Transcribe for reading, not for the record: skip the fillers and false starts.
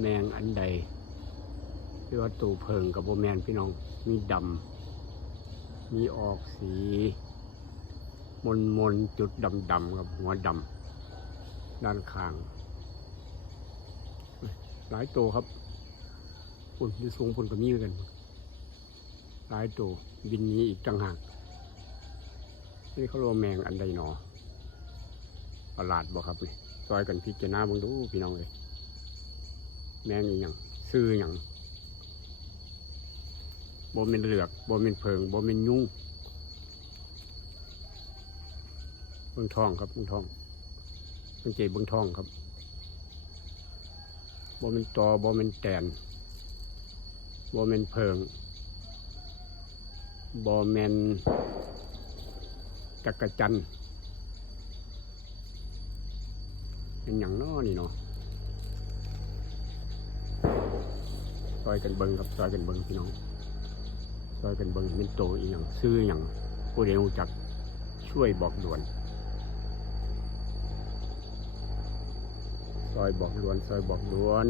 แมงอันใดที่ว่าตูเพิงกับโบแมนพี่น้องมีดำมีออกสีมนจุดดำกับหัวดำด้านข้างหลายตัวครับปุ่นที่สูงปุ่นก็มีกันหลายตัวบินนี้อีกต่างหากนี่เขาเรียกว่าแมงอันใดหนอประหลาดบ่ครับนี่ซอยกันพิจารณาเบิ่งดูพี่น้องเลยแมงอีหยังซื้อหยังบ่เป็นเหลือกบ่เป็นเพิงบ่เป็นยุ่งเบิ่งทองครับเบิ่งทองสังเกตเบิ่งทองครับบ่เป็นตอบ่เป็นแตนบ่เป็นเพิงบ่เป็นจักรจันทร์เป็นหยังน้อนี่เนาะซอยกันเบิ่งครับซอยกันเบิ่งพี่น้องซอยกันเบิ่งเป็นโตอีหยังซื้อหยังผู้ใดรู้จักช่วยบอกด่วนซอยบอกด่วนซอยบอกด่วน